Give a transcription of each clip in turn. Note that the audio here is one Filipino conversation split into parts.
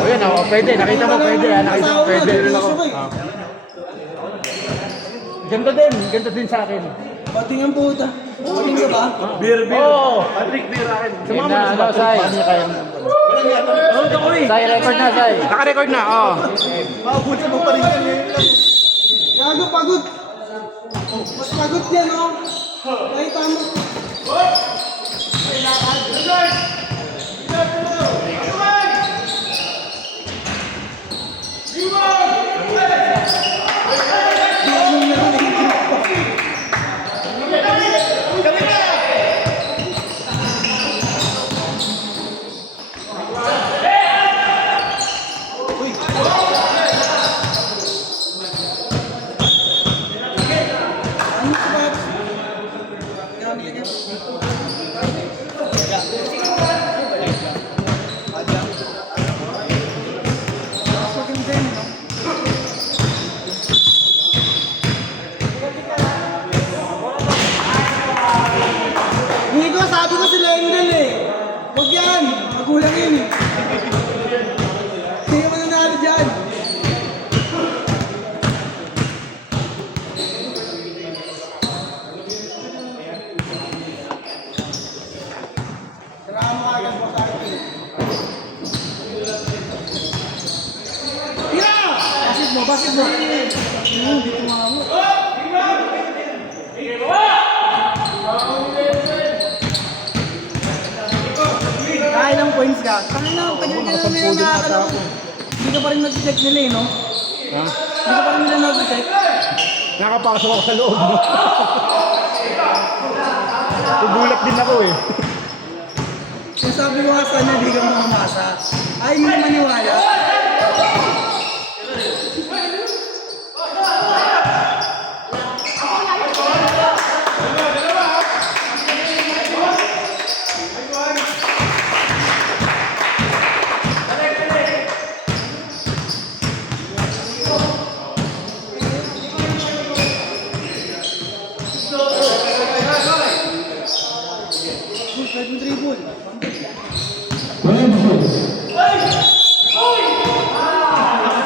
O yun, pwede. Nakita mo pwede. Nakita mo pwede. Ganto din sa akin. Bating ang puta. Bating ka ba? Beer. Oo. Patrick, beer akin. Sumama mo sa Sai. Sai, record na, Sai. Naka-record na, oo. Mabuti mo pa rin yan eh. Gago, pagod. Mas pagod yan, oh. Nakita mo. Hindi ko, sabi ko sila yung eh. Huwag yan. Magulang yun eh. Hindi ka mananalo dyan. Saraan mo agad mo sa akin. Tira! Basit mo. Hindi tumawag. Kaya ng points ka. Kaya na, pagyan ka na nila nakakalaro. Hindi ka pa rin nag-check nila eh, no? Ha? Hindi ka pa rin nila nag-check. Nakapasok ako sa loob. Tugulat din ako eh. Kung sabi ko nga sana, hindi ka mamamasa. Ay, hindi maniwala.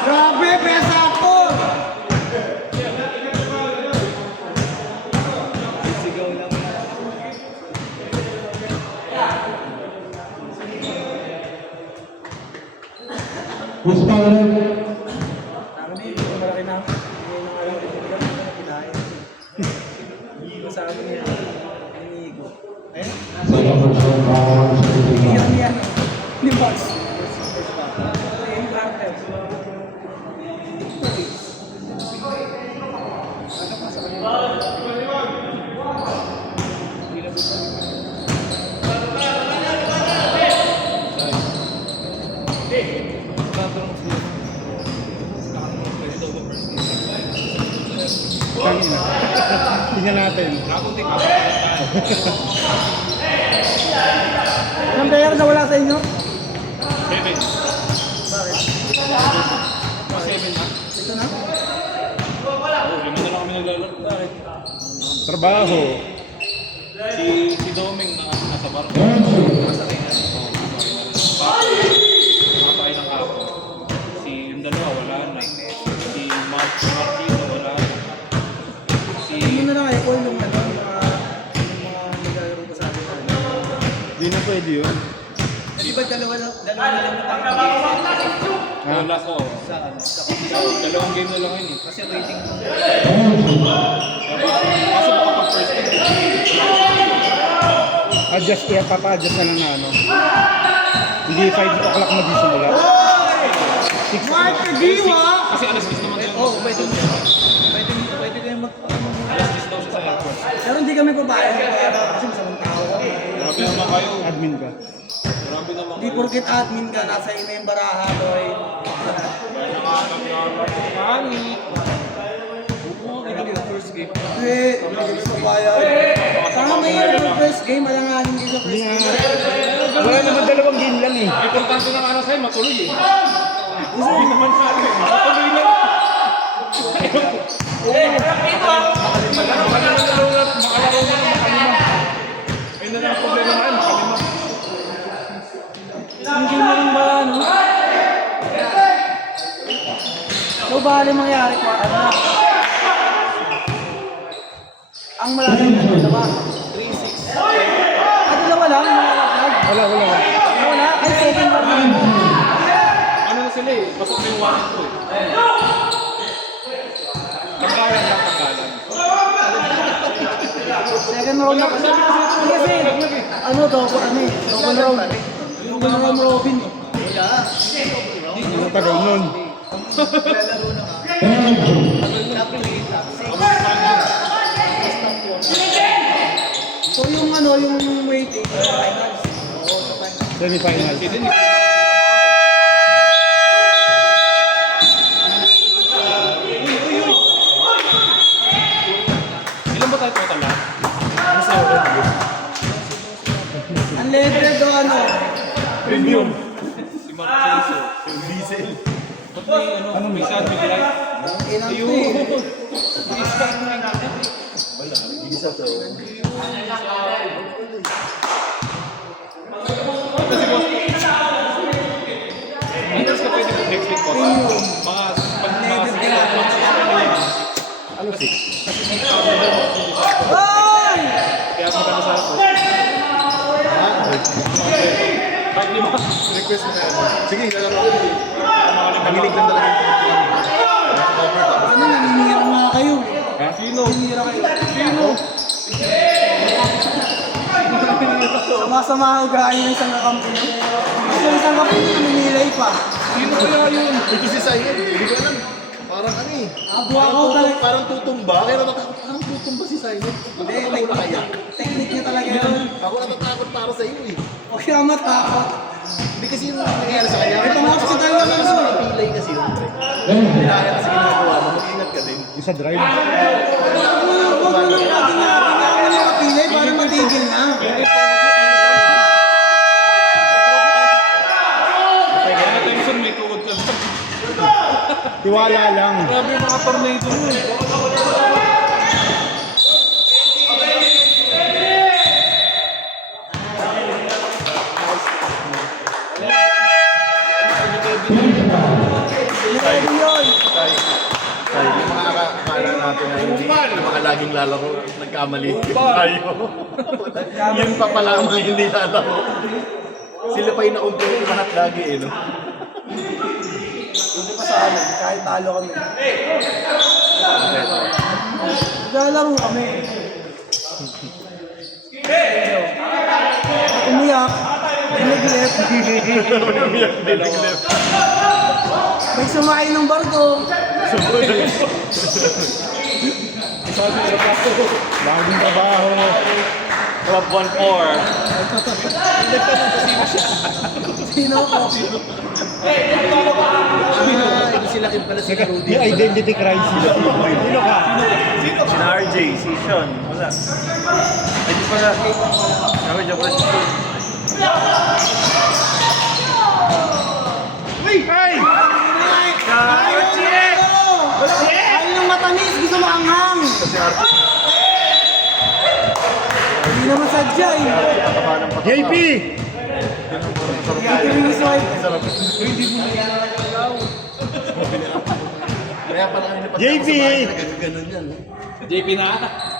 Grabe, pesa ako! Who's calling? Malaki na. Hindi sa akin yan. Inigo. Ayun? Yan. Ni Max. Ayun, Cracker. Tingnan natin. Anong player na wala sa inyo? 7. Bakit? 7 na. Ito na? Lima na lang kami naglalaro. Bakit? Trabaho. Si Doming na nasa bar. Masakay na. Makasakay ng kapo. Yung dalawa wala na. Si Marquito wala na. Hindi na lang i-call yung ano, yung mga naglalaro ko sa akin. Hindi na pwede yun. Di ba dalawa na lang matanggi? Wala ko. Sa ano? Dalawang game na lang yun eh. Kasi rating mo. Kaso baka pag first game. Adjust kaya papa-adjust na lang na ano. Hindi 5 o'clock magsisimula. Mark Kagiwa! Kasi alas 10 naman yun. Oo, pwede kayo mag-ano. Alas 10 daw siya sa airport. Pero hindi kami babae. Kasi masamang tao kami. Grabe naman kayo. Admin ka. Grabe naman Hindi kayo. porket admin ka, nasa ina yung baraha, boy. Pangit. Oo, hindi yung first game. Hindi, hindi kami babayan. Saka may first game, malanganin din sa first game. Wala naman dalawang game lang eh. Importante na ano sa'yo, matuloy eh. Hindi naman sa akin. Matuloy lang. Ayun na lang ang problema na yun, makalima. Isang game na lang ba, no? So, bali mangyari ko, ano na? Ang malaking na dalawa. 3-6. Dalawa lang, mga lag. Wala. Wala, ay second round na. Ano na sila eh, pasok na yung 1 and 2 eh. Tanggalan lang, tanggalan. Second round na. Kasi, ano to, ano eh, double round. Double round robin. Ang tagal nun. So yung ano, yung waiting, finals. Oo, sa finals. Semi-final. Hindi din eh. Ilan ba tayo total lahat? Unleaded o ano? Premium. Si Mark Celso. Yung diesel. Ba't may ano, may sad, may light? Inang to Ayun. eh. May isa na lang natin. Ito si Boss. Anders ka pwede mag next week po. Mga Ano 6? Ay! kaya maganda sa ako. Kahit di ba, request mo na yan. Sige, lalaro ko. Nanginig lang talaga yung Ano, naninira nga kayo. Ha? Sino? Naninira kayo. Sino? Sama-sama ang ugali ng isang kakampi. Kasi isang kakampi na naninilay pa. Sino kaya yun? Ito si Simon, hindi ko alam. Parang ano eh. Abo ako talaga. Parang tutumba. Kaya natatakot, parang tutumba si Simon. Hindi, Ano na kaya? technique niya talaga yun. Ako natatakot para sa iyo eh. Huwag kaya matakot. Hindi kasi yung nangyayari sa kanya. Ito mga hospital na lang Kasi ito. mga pilay kasi yun. Hindi na kaya kasi ginagawa mo. Mag-ingat ka din. Yung sa drive. Huwag mo lang pati nga, kailangan niya mapilay para matigil na. Kaya Tyson may kuwag ka. Tiwala lang. Grabe yung mga tornado mo eh. Pwede yun. Tayo, yung mga akala natin na hindi, yung mga laging lalaro, nagkamali tayo. Yun pa pala ang mga hindi lalaro. Sila pa yung nakumpir yung lahat lagi eh, no? Hindi pa sa amin, kahit talo kami. Naglalaro kami. Umiyak. Diniglit. May sumakay ng barko. Bagong trabaho. Club 1-4. Sino ko? Ito sila kin pala si Rudy. Yung identity crisis. Sino ka? Si RJ, si Sean, wala. Ay, di pala. Sabi, joke lang siya. Hey! Ayaw yung matamis, gusto maanghang. Kasi RJ, Hindi naman sadya eh. pataba ng pataba. JP! Hindi rin yung swipe. Sarap. Kaya pala kanina pag JP! ganun yan. JP na?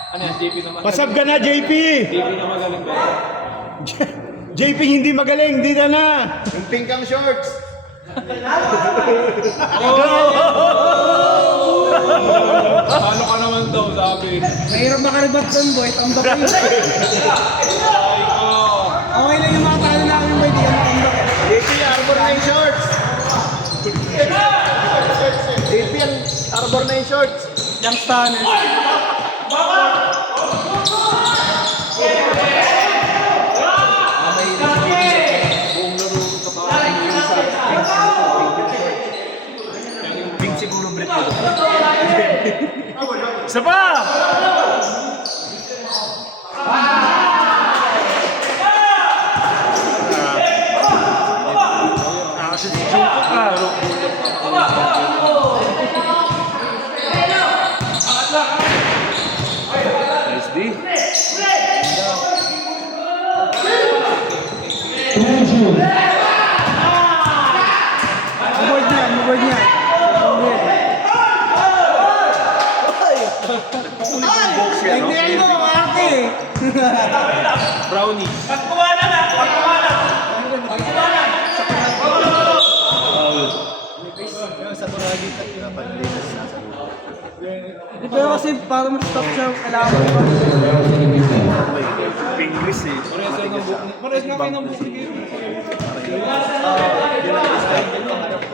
Ano yan? JP naman. Pasab ka na, JP! JP na magaling ba? JP hindi magaling, dito na! Yung pink ang shorts. Paano ka naman daw, sabi? Mahirap makaribat doon, boy. Tambak yun. Okay lang yung mga talo namin, boy. Di ka matambak eh. JP Arbor na yung shorts. JP ang Arbor na yung shorts. Yung stunners. Pink siguro brief ko. Isa pa! Kasi si Jungkook ka. Nice D. Mabord niya, mabord niya. Nagdiyan ko, ate eh. Brownie. Dapat latest na sa buhay. Pero kasi para ma-stop siya, kailangan ko. English eh. Parehas nga kayo ng book ni Gary.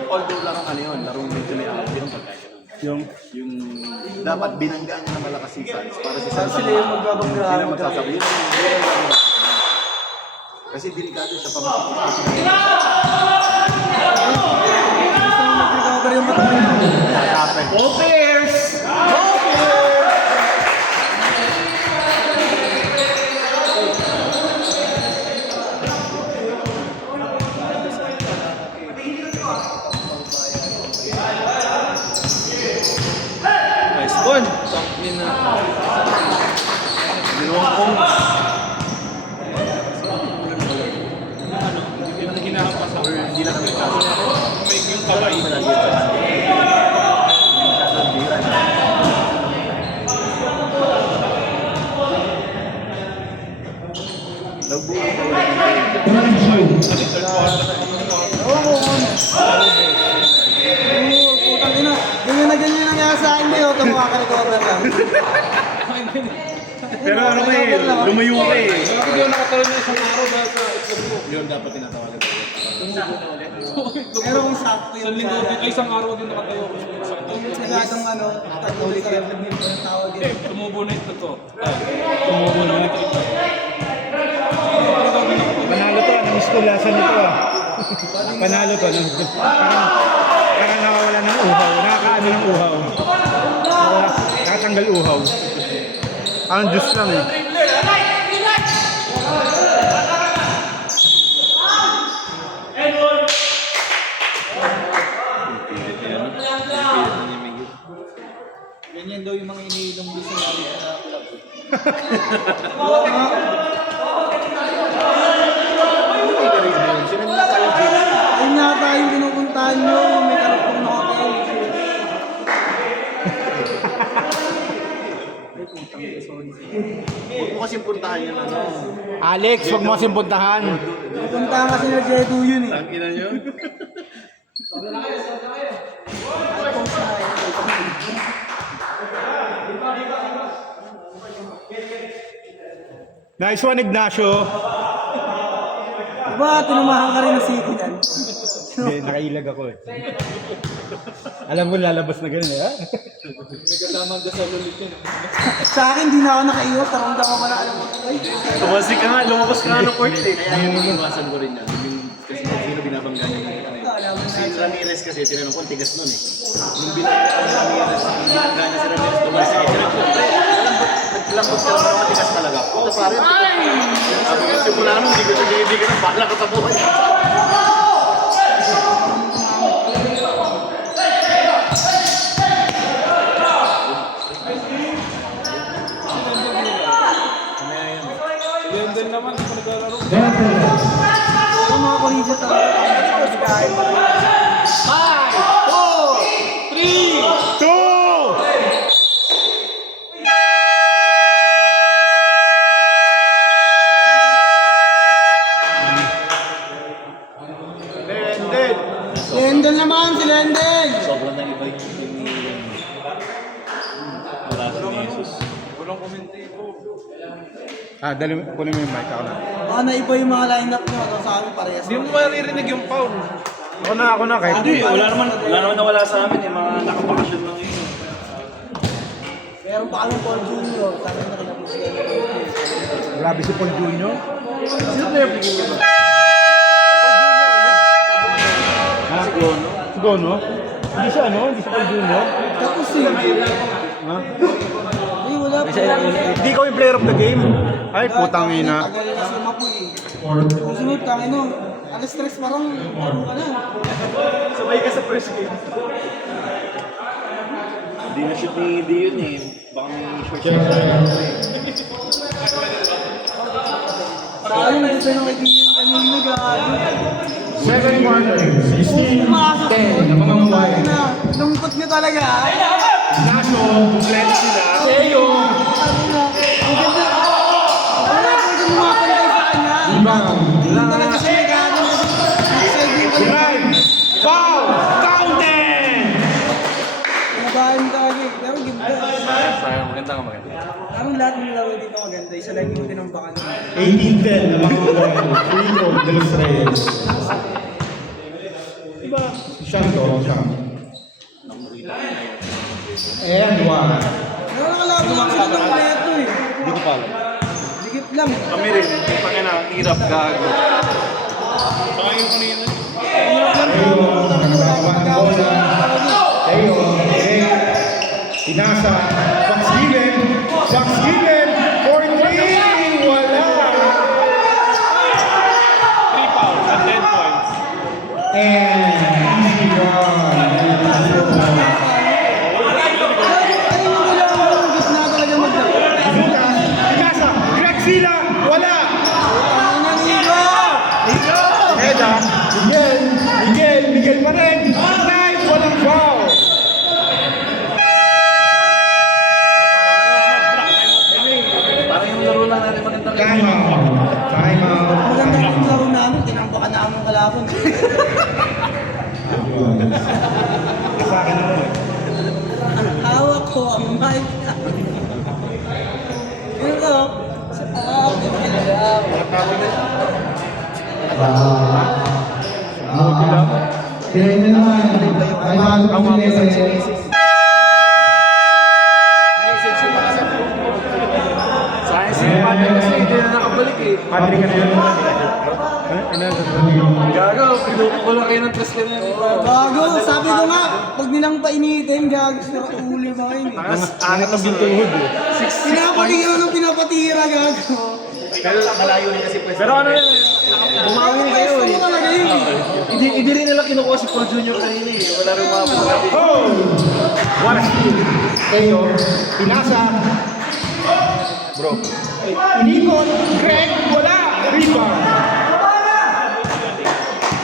Although larong ano yun, larong medyo may alam din. Yung dapat binanggaan niya na malakas si Sans para si Sans Sila yung magbabangga. sila magsasabi. Yun kasi delikado siya pa Gusto mo mag-recover yung mata mo. All players! Nice one. Sakmin na. Ginawang kong Hindi na ginahampas ako. hindi lang kami nagsasabi. May yung kamay. Oo, putang ina. Ganyan ang kaya sa akin ngayon, ito makaka-recover lang. Pero ano ka eh, lumayo ka eh. Bakit hindi ako nakatalo na isang araw dahil sa itlog ko? Yun dapat tinatawagan. Pero kung sakto Isang yun linggo sa... din, ay isang araw din nakatayo ko. Masyadong ano, tagulit sa ng tawag yun. Tumubo na ito to. Tumubo na ulit ito. Panalo to, namiss ko lasa nito ah. Panalo to, namiss ko. Parang nakawala ng uhaw, nakakaano ng uhaw. Nakatanggal uhaw. Ang juice lang eh. Ganyan daw yung mga iniinom doon sa lari na club. Oo nga. Ayun nga tayo pinupuntahan nyo, may karapong na hotel. Huwag mo kasing puntahan yun ano. Alex, huwag mo kasing puntahan. Pupuntahan kasi na Jedu yun eh. Ina nyo? Nice one, Ignacio. Diba, tinumahan ka rin ng city yan. Hindi, nakailag ako eh. Alam mo, lalabas na ganun eh, ha? May kasama ang dasal ulit yun. Sa akin, di na ako nakaiwas. Taramdam ko pala, alam mo. Ay, Tumasi ka nga, lumabas ka nga ng court eh. Kaya yung iniwasan ko rin yan. Yung, kasi sino binabangga niya yung ano eh. Si Ramirez kasi, tinanong ko, ang tigas nun eh. Yung binabangga ni Ramirez, binabangga niya si Ramirez, tumasi ka. Tinanong ko, naglalambot ka naman, matigas talaga. Puta pare, sabi ko, simula nung, hindi ka na bahala ka tabuhan. Yan din naman, kung naglalaro. ito mga kulisya talaga. Ang bigahin pa rin. 5, 4, 3, 2! Dali, kunin mo yung mic ako na. Baka naiba yung mga lineup nyo, ano, sa amin parehas. Hindi mo maririnig yung foul. Ako na, kahit Hindi, wala naman nawala sa amin. Mga nakabakasyon lang yun. Meron pa kami Paul Junior, sabi na kinapos sila. grabe si Paul Junior. Sino player bigyan niyo ba? Siguro, no? Hindi siya, no? Hindi siya Paul Junior. Tapos eh. Ha? Ay, wala pa. Hindi ikaw yung player of the game? Ay, putang ina. Tagal na si Mapo eh. Kung sunod, tangin no. Alas stress parang, ano ka na. Sabay ka sa first game. Hindi na shoot ni Dion eh. Baka may short shot. Sayang, gusto nang kaibigan kanina, gago. 7 quarters. Pumasok ko. Na, lungkot nyo talaga. Naso, kompleto sila. Seyo. Ano na, ang ganda. Wala ko yung lumapantay sa kanya. Hindi talaga siya nagano. Nag-saving ko yung Drive. Foul. Counted. nabahan talaga. Pero ganda. Sayang, maganda. Parang lahat ng laro dito maganda. Isa lang yung tinambakan. 18-10 na mga free throw de los Reyes. Diba? Siyang. And one. Pero nakalaban lang sila ng pleto eh. Hindi ko pa alam. Dikit lang. Kami rin, pangina, ang hirap gago. Saka yung kanina. Hirap lang po. Tayo, Pinasa, Fox Given, for 3, wala. 3 fouls at 10 points. And easy run. Pinasa, Greg Sila, wala. Heda, Miguel pa rin. Knife, walang foul. Parang yung laro lang natin magandang Time out. Maganda yung laro namin, tinambakan na ang kalaban. Sa akin naman. Hawak ko ang mic. Yun ko. Kaya nyo naman, ay bago kami Sayang si Padre kasi hindi na nakabalik eh. Padre ka na yun. Gago, pinupo ko lang kayo ng tres ka na yun. Gago, sabi ko nga, pag nilang painitin, gago sila uli ba kayo eh. Tapos, angat ng bintuhod eh. Pinapatira ng pinapatira, gago. Pero malayo rin kasi pwede. Pero ano yun eh, bumawi kayo Pwesto eh. mo talaga yun eh. Hindi rin nila kinukuha si Paul Junior kanina eh. Wala rin mga bumawi. Oh! What a steal. Tayo, Pinasa. Bro. Nikon, Greg, wala. Rebound.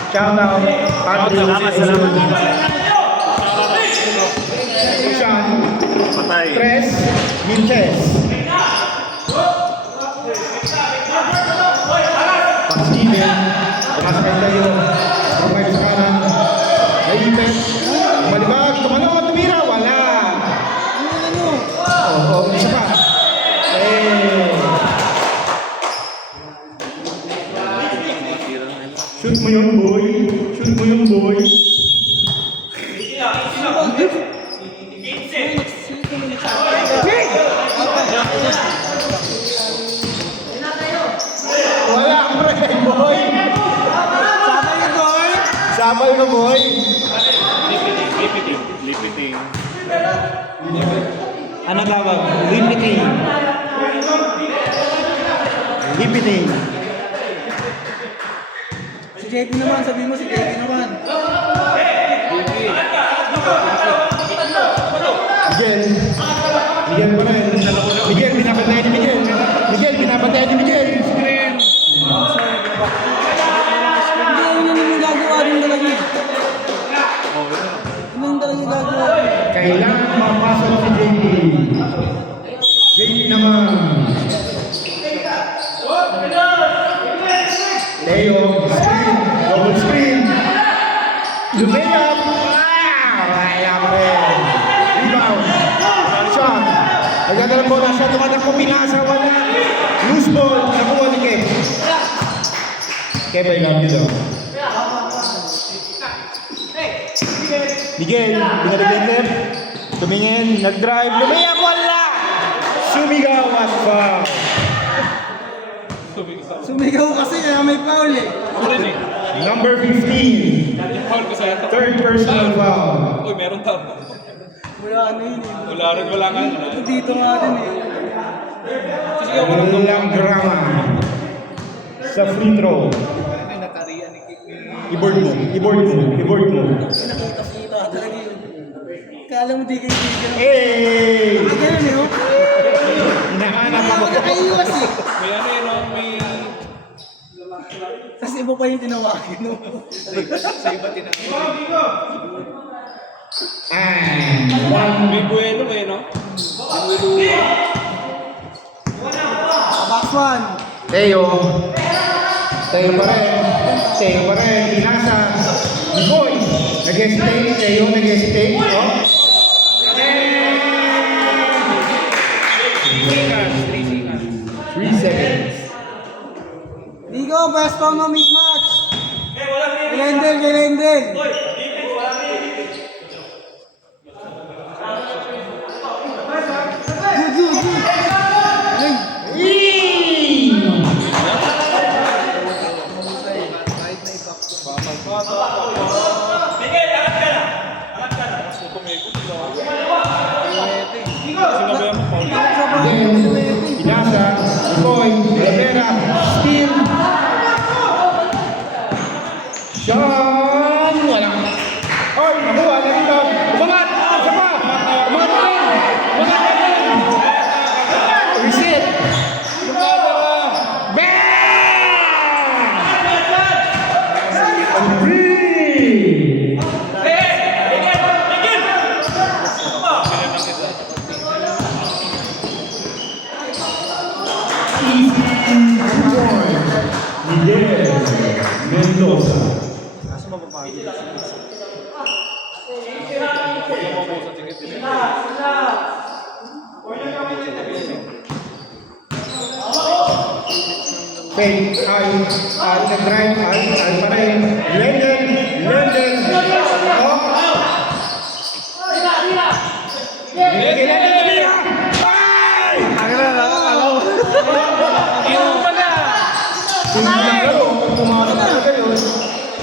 Shout out. Padre. Sean. Patay. Tres. Mintes. Pag Steven. Tumasakay tayo. Rumay sa kanan. Naipet. Malibag. Tumano. Tumira. Wala. Ano? Oo. Isa pa. Shoot mo yung boy. Shoot mo yung boy. Wala, pre, boy. Sabay ka, boy. Sabay ka, boy. Lipiting. Ano tawag? Limiting. Limiting. Si JP naman, sabi mo si JP naman. Miguel. Miguel pa rin. Miguel, binabantay ni Miguel. Miguel, binabantay ni Miguel. Hindi, yun yung gagawa din talaga eh. Yun yung talaga gagawa. Kailangan mapasok si JP. JP naman. Leo, screen, double screen. Lumayap. Kaya pa rin. Rebound. Shot. Agad na lang bola siya. Tumatakbo Pinasa. Wala. Kev, I love you daw. Miguel, binalagay left. Tumingin, nag-drive, lumayak, wala! Sumigaw at foul. Sumigaw kasi kaya may foul eh. Ako rin eh. Number 15. Yung foul ko sa'yo. Third personal foul. Uy, meron tao. Wala ano yun eh. Wala rin, wala nga. Ito dito nga din eh. Kasi ako rin Walang drama. Sa free throw. I-board mo. Nakita-kita talaga yun. Kala mo di kayo bigyan. Hey! Ganun eh oh. Hinahanap Kaya ako. ako nakaiwas eh. may ano yun, no? May... Tapos iba pa yung tinawagin no. May buwelo eh, no? Box one. Teo pa rin. Pinasa. Nicoy. Nag-hesitate. Teo nag-hesitate. Oh. 3 seconds. Digo, best round ng mismatch. Gelendel. Good. Galing. Sinabayan mo, foul. Pinasa. Nicoy. Rivera. Steal. Sean. Wala. Oy, nakuha na dito. Umangat. Isa pa. Umangat pa rin. Reset. Bang! Three. Miguel Mendoza. Fake, nag-drive, pa rin. Lenden. Oh.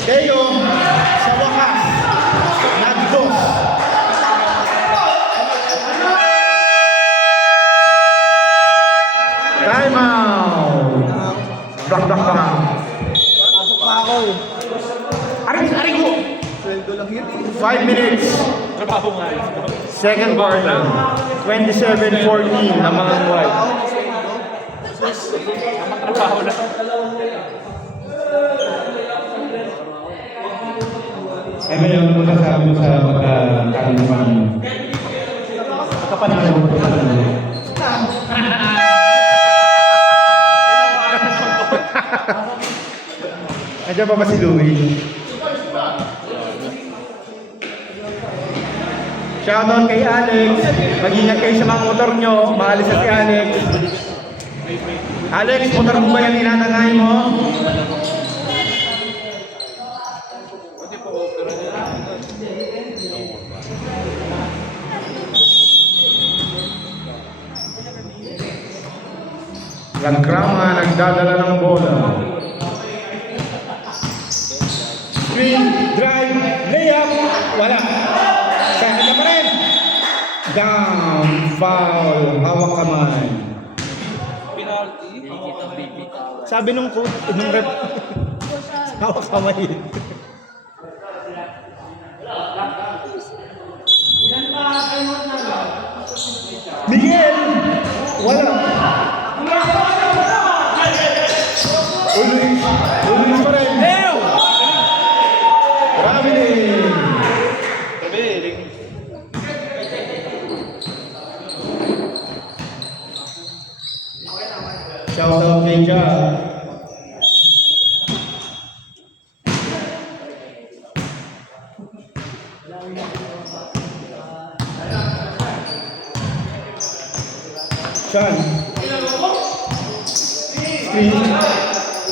Teo, sa wakas, nagdos. Time out. Dak. Pasok pa ako eh. Ari ko. 5 minutes. Trabaho nga rin. Second quarter. 27-14 na mga white. Trabaho na. Ay, may yung masasabi mo sa pagkakalimutan mo. Pagkapanalo mo po sa kanila. Nandiyan pa ba si Louie? Shoutout kay Alex. Mag-ingat kayo sa mga motor nyo. Maalis na si Alex. Alex, motor mo ba yan tinatangay mo? Langkrama nagdadala ng bola. Screen, drive, layup, wala. Saan ka pa rin? Down, foul, hawak kamay. Penalty. Sabi nung rep, hawak kamay. Miguel, wala. Ulit pa rin. Grabe din. Shout out kay John. Sean. Screen.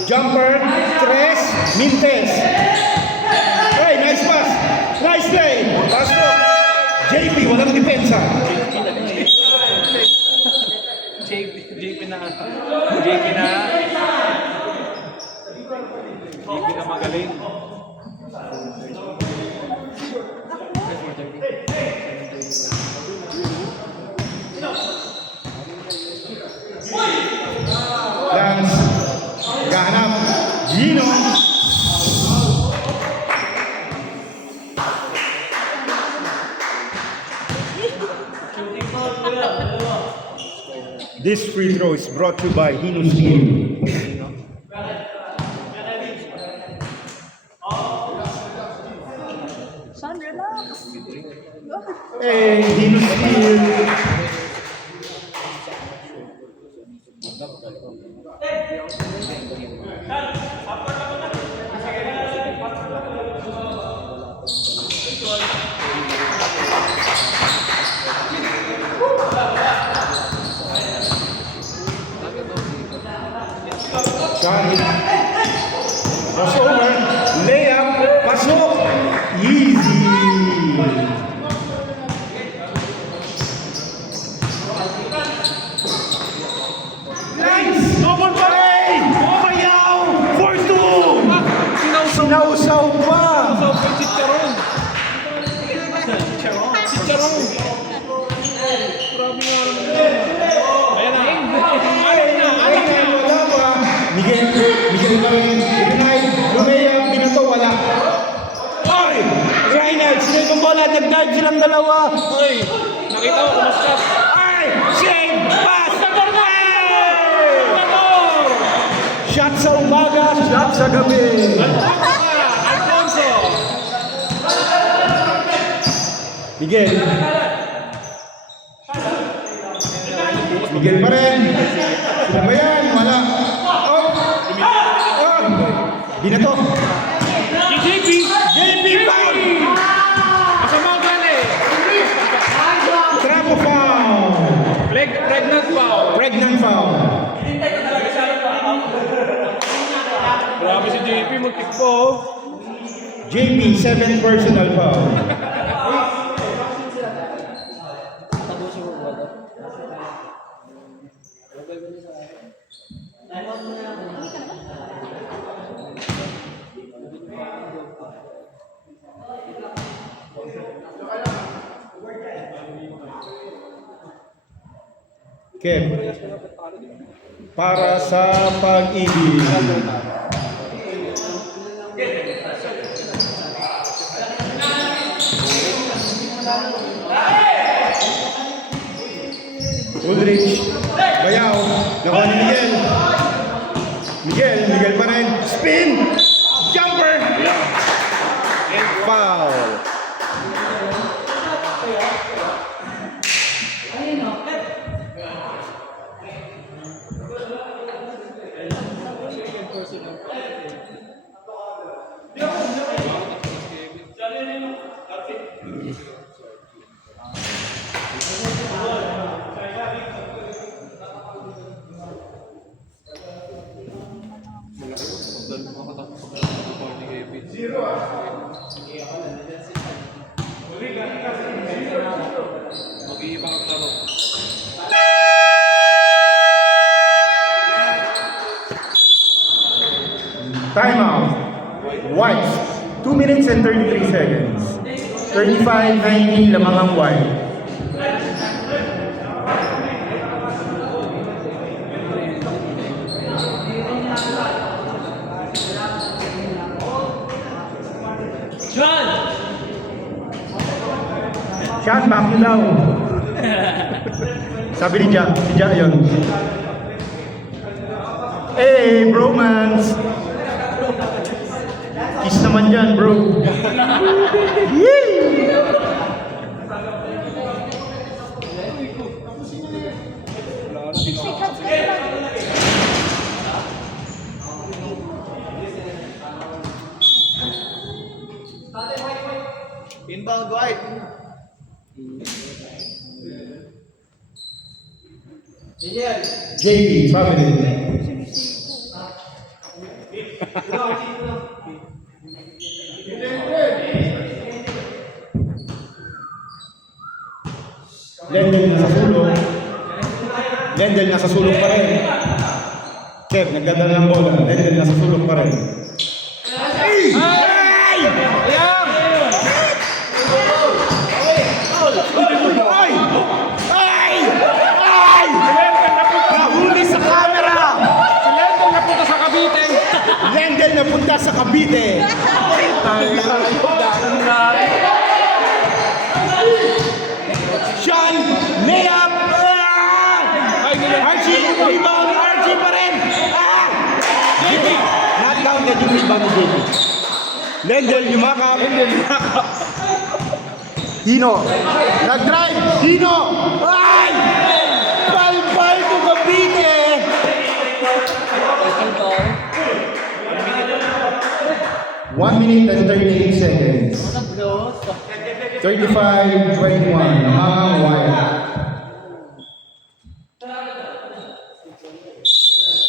Jumper, tres, Mintes. Hey, nice pass. Nice play. Pasok. JP, walang depensa. JP na JP na magaling. Lance. Gahanap. Gino. This free throw is brought to you by Hino's Team. Son, relax. Hey, Hino's Team. Shot. Crossover. Layup. Pasok. Easy. Nice. Double play. Payaw. 4-2. Sinausaw pa. Si Charon. Grabe nga naman. Ayan na. Ay, wala pa. Miguel pa rin. Ignite. Lumea. Pinato. Wala. Ay! Reynald. Sila itong bola. Nag-dive silang dalawa. Oy, nakita ko kumaskas. Ay! Shane! Pass! Shot sa umaga, shot sa gabi. Alfonso. Miguel. Miguel pa rin. Sila ba yan? Wala. Oh! Oh! Di na to. JP. JP foul! Masama ang gali. Trapo foul! Pregnant foul. Pregnant foul. Grabe si JP, magtikpo. JP, 7th personal foul. Kev, para sa pag-ibig. Ulrich, Bayaw, nakuha ni Miguel. Miguel pa rin. Spin! Jumper! Foul! Mag-iibang ang laro. Timeout. White. 2 minutes and 33 seconds. 35-19 lamang ang White. Shot back you daw. Sabi ni Ja yun. Hey, bromance. Kiss naman dyan, bro. Yee! Inbound, Dwight. JP, family. Lendel nasa sulong. Lendel nasa sulong pa rin. Kev, nagdadala ng bola. Lendel nasa sulong pa rin. Ay! Ay! Ayan! Ay! Ay! Ay! Nahuli sa camera! Lendel napunta sa Cavite. Lendel napunta sa Cavite. Sean, layup! Ay, Archie, rebound! Archie pa rin! JP! Not counted yung rebound ni JP. Lendel, yumakap. Hino. Nag-drive. Hino. Ay! Palpal to Cavite! 1 minute and 38 seconds. 35-21. Namang wire.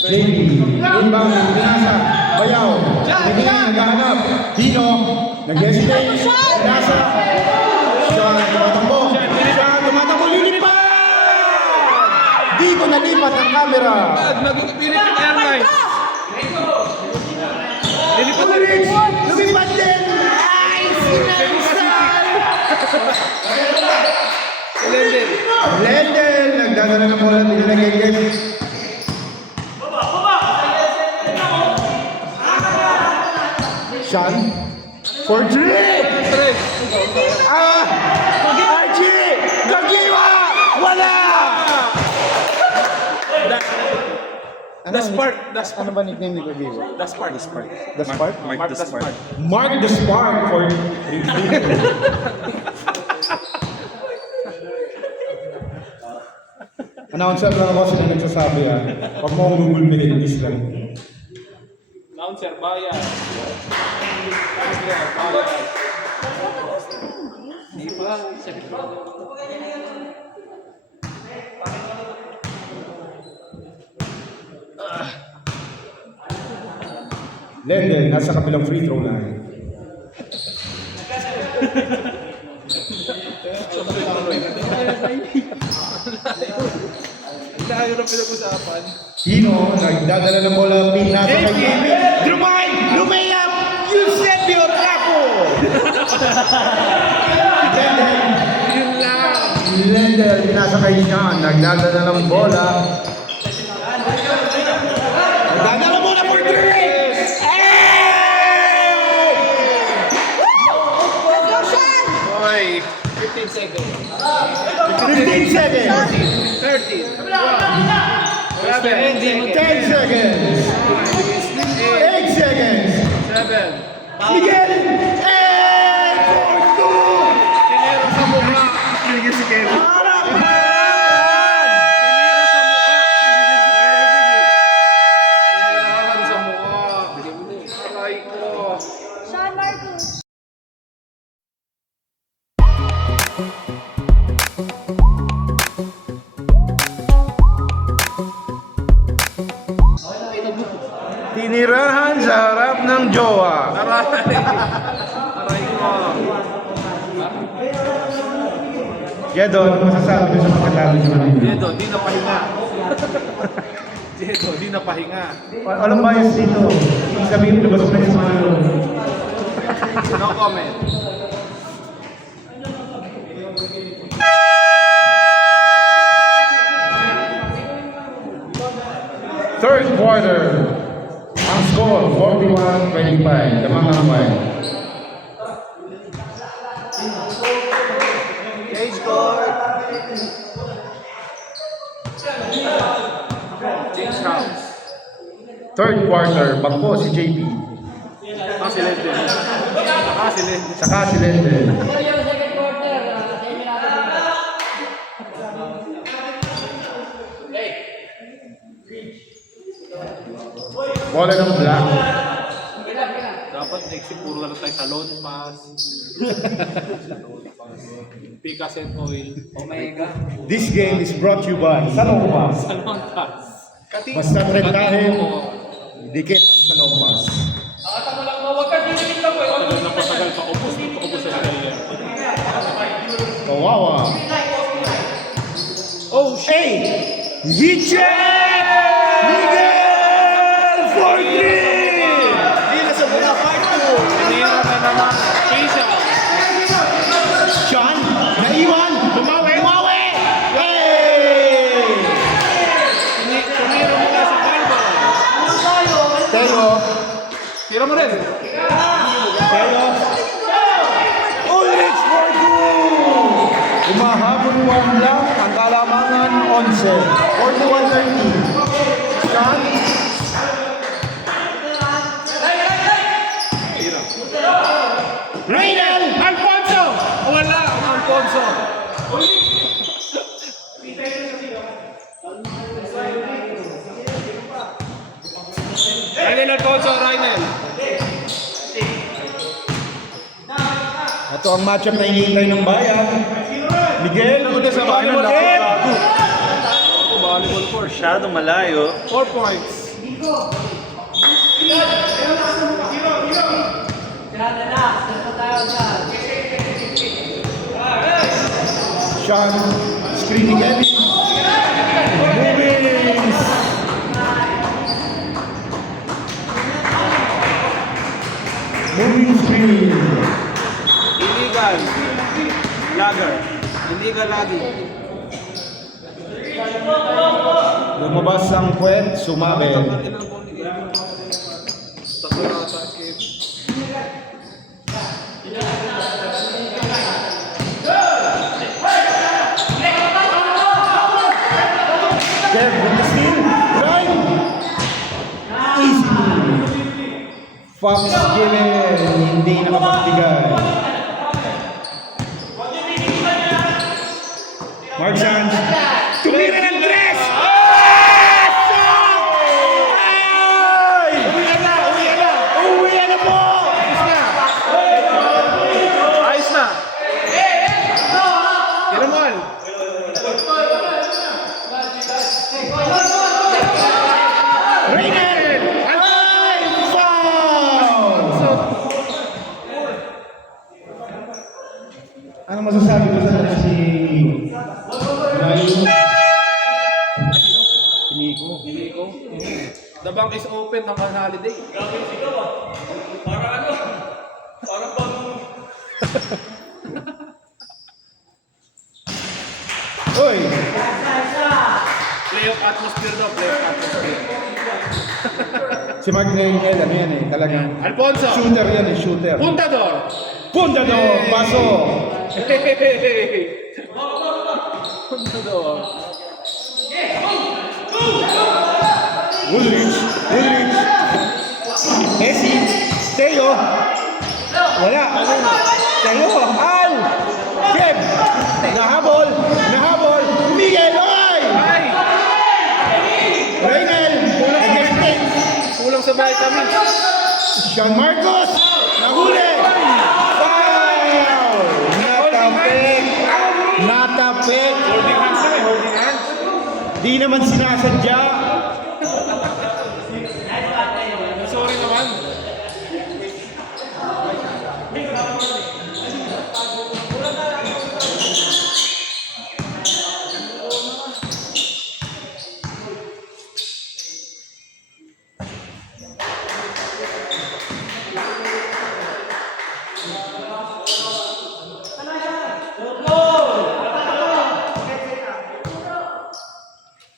JP. Inbound. Pinasa. Bayaw. Naging naghahanap. Hino. Nag-hesitate. Pinasa. Sean. Tumatakbo. Sean. Tumatakbo. Lilipat! Di ko nalipat ang camera. Naging pinipit airline. Ulrich! Lumipat din! Ay! Sinensal! Lendel. Lendel! Nagdadala ng bola. Pinilagay game. Sean? For three! Archie! Kagiwa! Wala! The Spark. Ano ba nickname ni Kagiwa? The Spark. The Spark? Mark the Spark. Mark the spark for Announcer lang ako sila nagsasabi Pag mo akong gugulpihin, please lang. Announcer, bayan. Di ba? Sakit pa. Lendel, nasa kabilang free throw line. Tayo na pinag-usapan. Hino, nagdadala ng bola, pin nasa kay JP. Drumay! Lumayap! Eusebio Trapo! Lendel. Yun lang. Lendel, pinasa kay Sean. Nagdadala ng bola. Nagdadala bola for three! Oy. 15 seconds. 15 seconds. 13. 10 seconds. 8 seconds. 7. Miguel! And for two! Tinero sa mukha. Harap! Tinero sa mukha. Tinirahan sa mukha. Aray ko. Sean Marcos. Tinirahan sa harap ng jowa. Aray. Aray ko. Jedo, ano masasabi mo sa pagkatalo sa kanila? Jedo, di na pahinga. Jedo, di na pahinga. Walang bias dito. Ibig sabihin, labas na yung mga No comment. third quarter. Ang score, 41-25. Damang angkay. James House. Third quarter, bagpo si JP. Kasi Lendel. Kasi Lendel. Saka si Lendel. Bola ng black. Dapat next year, puro lang tayo sa load pass. Picas and oil. Omega. This game is brought to you by Salonpas. Salon pass. Basta trentahin, dikit ang Salonpas. Tagal na patagal, paubos sa kanila. Kawawa. Oh, shit! Yichek! Miguel for 3! Hindi na sa muna part 2. Tinira na naman. Chisa. Sean, naiwan! Bumawi! Hey! Tumira muna sa Calvo. Telo. Tira mo rin. Telo. Ulrich for 2! Umahabol 1 lang ang kalamangan 11. 41-30. Sean. Reynel! Alfonso! Wala ang Alfonso. Rainel Alfonso, Rainel. Ito ang matchup na hinihintay ng bayan. Miguel, Una sa bayan, ulit. Volleyball 4. Masyadong malayo. 4 points. Sean, screen ni Kevin. Movings. Moving screen. Illegal. Lager. Illegal lagi. Lumabas ang puwet, sumabel. Kev, with the steal. Drive. Easy. Fox given. Hindi nakapagbigay. Mark Sands. Tumira ng tres! Uwi na po! Ayos na. Tira mo. Reynel! Ay! Foul! Ano masasabi ko sa si Nico. The bank is open ng holiday. Hoy! Playoff atmosphere daw, playoff atmosphere. Si Mark Reynel, ano yan eh, talagang Alfonso. shooter yan eh, shooter. Puntador. Punta do! Paso! Puntador. Woolrich! Messi! Teo! Wala! Teo! Al! Kev! Nahabol! Miguel! Oy! Ay! Reynel! Kulang sa vitamins. Sean Marcos! Nahuli! Foul! Natapik! Holding hands na holding hands. Di naman sinasadya. Sorry naman.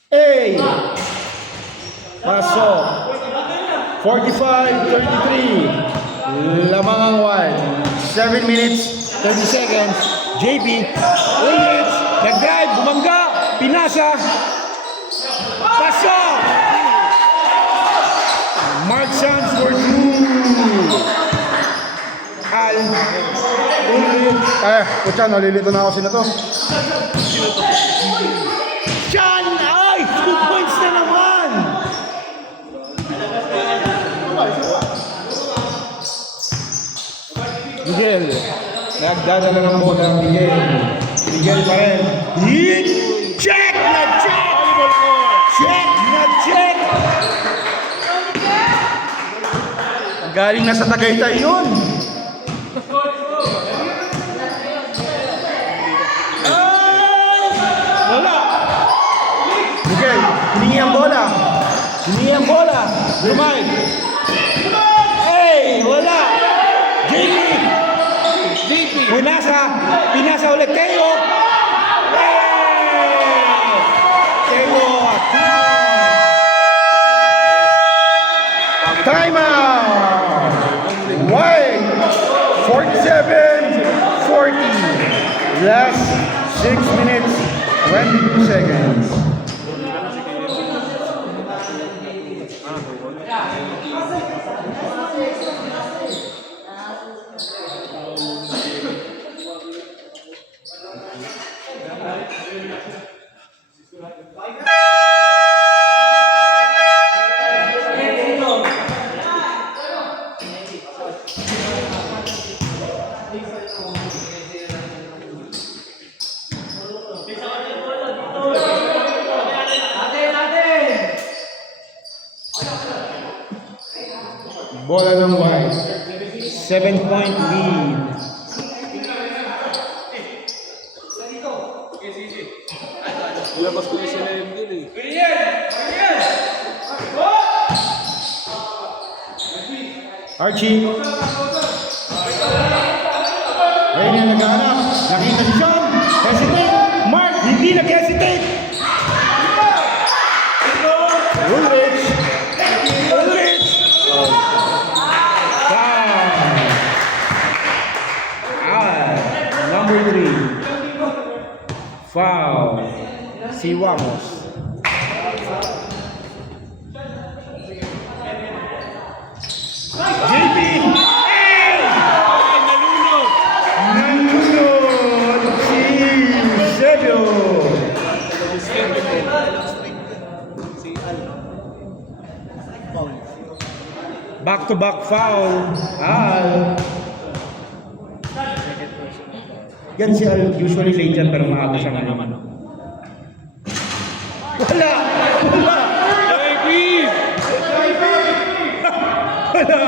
Hey! Pasok. 45-33. Lamang ang one. 7 minutes, 30 seconds. JP. Ulrich. Nag-drive. Bumangga. Pinasa. Pasok! Mark Sands for 2. Al. Ulrich. Pucha, nalilito na ako sino to. Sean! Ay! 2 points na naman! Miguel. Nagdadala ng bola. Miguel pa rin. Hit! Check na check! Check na check! Galing na sa Tagaytay yun. Wala. Miguel, hiningi ang bola. Hiningi ang bola. Lumay. Hey, wala. JP. Pinasa ulit. Teo. Hey! Teo. Time out. Wait. 47-40. Last 6 minutes, 22 seconds. Bola ng white. 7-point lead. Labas ko yung sila yung dili. Archie. Ayun yung naghahanap. Nakita si Sean. Hesitate. Mark, hindi nag-hesitate. Ulrich. Ulrich. Number 3. Foul. Si Wamos. JP! Nalunod! Nandunod si Sergio. Back-to-back foul. Al. Yan si Al, usually late yan pero maaga siya ngayon. Wala! Wala! JP! Wala!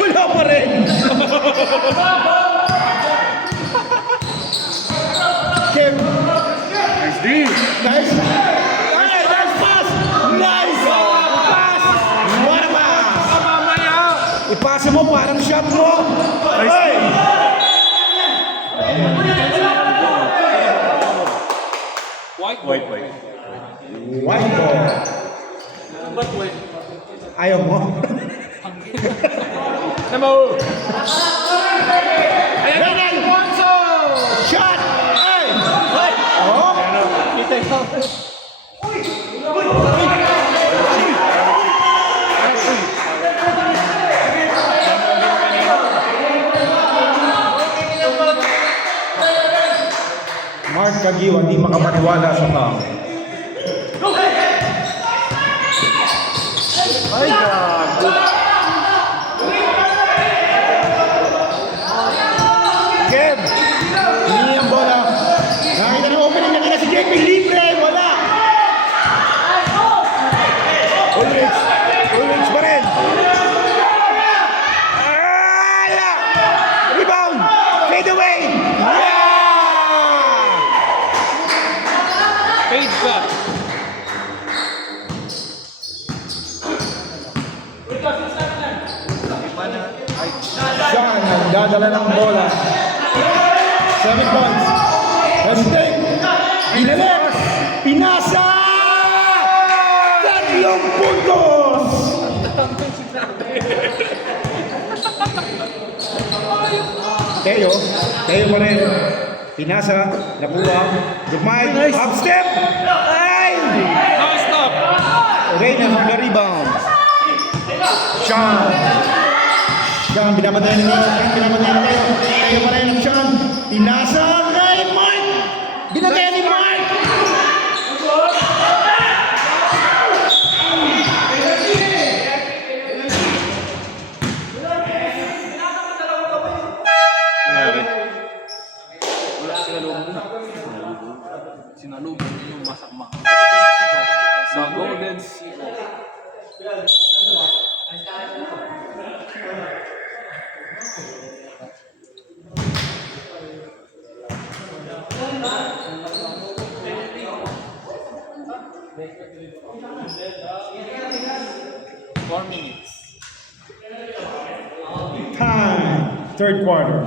Wala pa rin! Kim! Nice D! Nice! Ay, nice pass! Nice pass! What a pass! Mamaya! Ipasa mo parang shot mo! Ay! White. White ball! Ba't white? Ayaw mo? Namo! Renan Alfonso! Shot! Ay! Oh! Mark Caguio, hindi makapaniwala sa foul. Ay, gago. Kev! Hindi ang bola. Nakita ng opening na si JP. Libre! Wala! Ulrich! Ulrich pa rin! Ala! Rebound! Fade away! Yeah! Fade ka! Sean ang dadala ng bola. 7 points. Hesitate. Inalit. Pinasa! 3 puntos! Teo. Teo pa rin. Pinasa. Nakuha. Dumay. Up step. Ay! No stop! Reyna from the rebound. Sean. Sean, pinapatayan na niya. Pinapatayan na tayo. Tayo pa rin ang Sean. Pinasa kay Mark. Binatayan ni Mark. Nangyari? Wala, sinalubong na. Sinalubong yung masama. Sa Golden Sea. Four minutes. Time. Third quarter.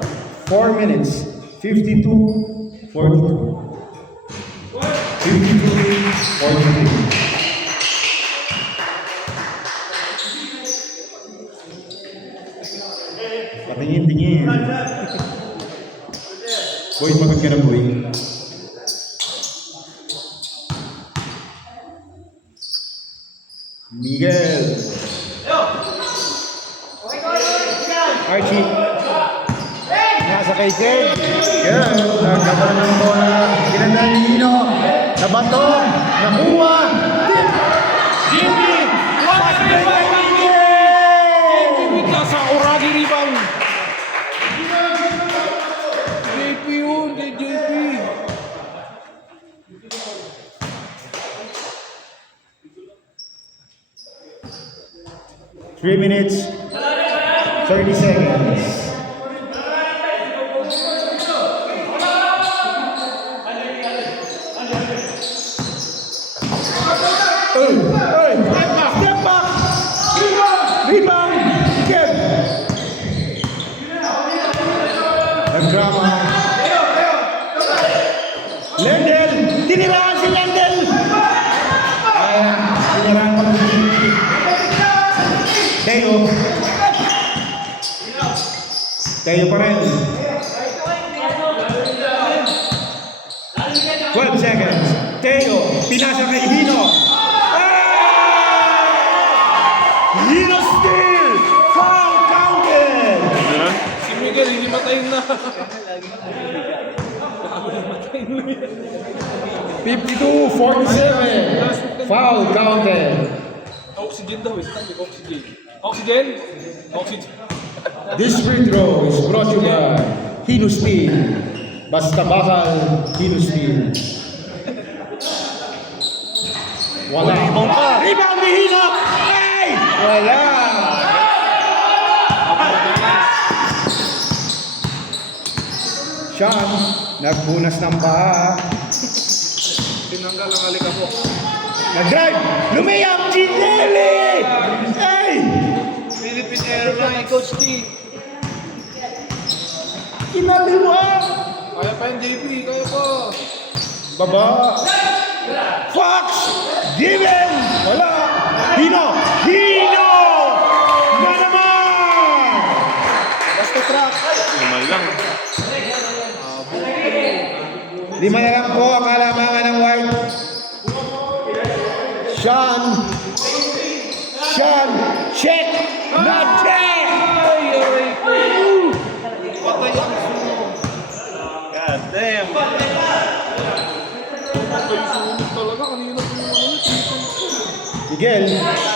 4 minutes. 52, 42. 52, 43. Patingin-tingin. Boy, magod ka na, boy. Miguel. Archie. Nasa kay Ted. Yan. Nagkaroon ng bola. Ginanda ni Hino. Nabato. Nakuha. Jimmy. Fast break kay Miguel. Jimmy sa Uragi rebound. JP yun, JP. 3 minutes. 30 seconds. Step back. Rebound. Kev. Nagdrama. Lendel. Tinirahan si Lendel. Kaya, tinirahan pa si Teo. Teo pa rin. 12 seconds. Teo, pinasa kay Hino. Hino steal! Foul counted! Si Miguel, hindi matayin na. 52-47. Foul counted. Oxygen daw, sabi oxygen. Oxygen? Oxygen. This free throw is brought to you by Hino Steel. Basta bakal, Hino Steel. Wala. Rebound ni Hino! Ay! Wala! Sean, nagbunas ng paa. Tinanggal ang alikabok. Nag-drive! Lumiyap! Ginelli! Ay! Philippine Airlines. Coach T. Kinaliwa! Kaya pa yung JP, kaya pa. Baba! Fox! Given! Wala! Hino! Hino! Na naman! Basta track. Naman lang. 5 na lang po ang kalamangan ng White. Sean! Sean! Check! Not check! Ay, aray ko. Patay ang sunod. God damn. Patay sunod talaga. Kanina po yung ulit. Miguel!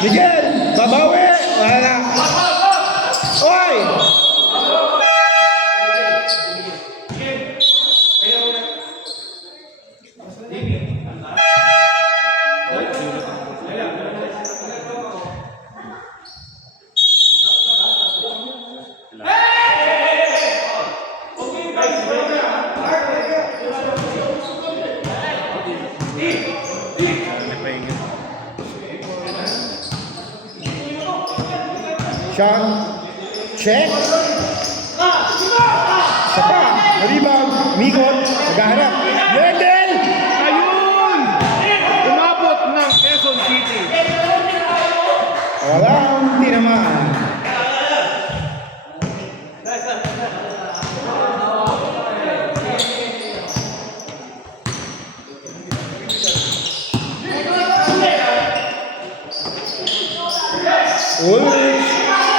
Miguel! Babawi! Wala! Oy! Sean, check. Saka, rebound, Migot, naghaharap. Lendel! Ayun! Umabot ng Quezon City. Walang tinamaan. Ulrich,